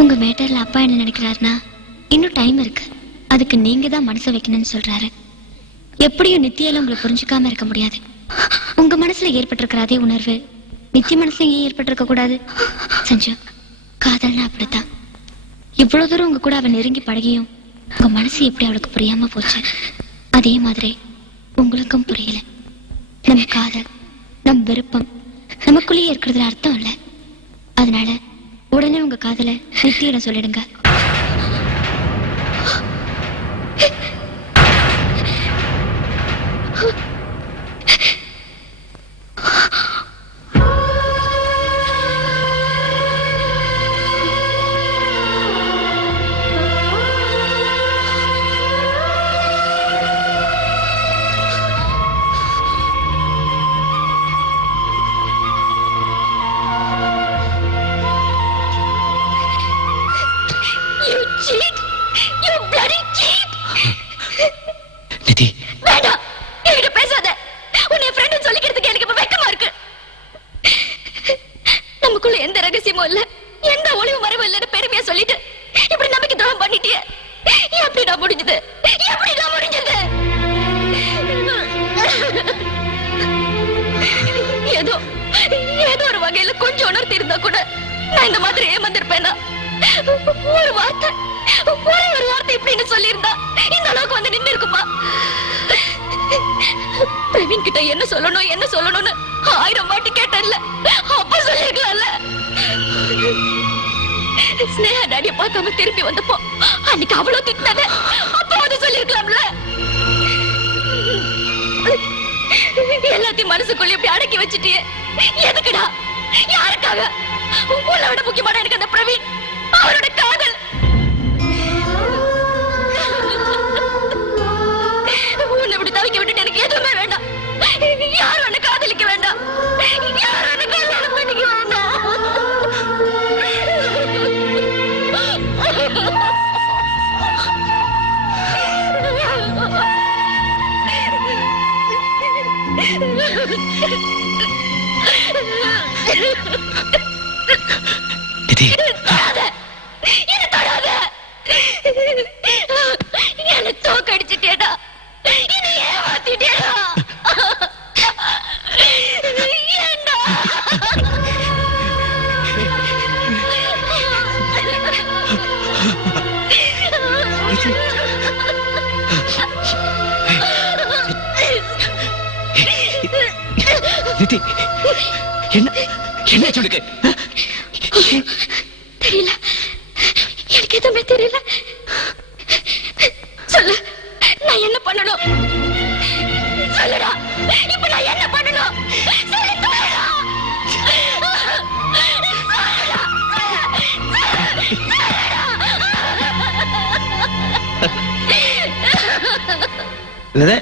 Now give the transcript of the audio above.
உங்க மேட்டர்ல அப்பா என்ன நினைக்கிறாருன்னா இன்னும் டைம் இருக்கு, அதுக்கு நீங்க தான் மனசை வைக்கணும்னு சொல்றாரு. எப்படியும் நித்தியால உங்களை புரிஞ்சுக்காம இருக்க முடியாது. உங்க மனசுல ஏற்பட்டிருக்கிற அதே உணர்வு நித்திய மனசுல ஏன் ஏற்பட்டிருக்க கூடாது? சஞ்சு, காதல்னா அப்படித்தான். இவ்வளவு தூரம் உங்க கூட அவன் நெருங்கி பழகியும் உங்க மனசு எப்படி அவளுக்கு புரியாம போச்சு, அதே மாதிரி உங்களுக்கும் புரியல. நம் காதல், நம் விருப்பம் நமக்குள்ளேயே இருக்கிறதுல அர்த்தம் இல்ல. அதனால உடனே உங்க காதலை நித்தியிடம் சொல்லிடுங்க. தெரியல, எனக்கு எதுவுமே தெரியல. சொல்லு, நான் என்ன பண்ணணும்? சொல்லுடா, இப்ப நான் என்ன பண்ணணும்? சொல்லு.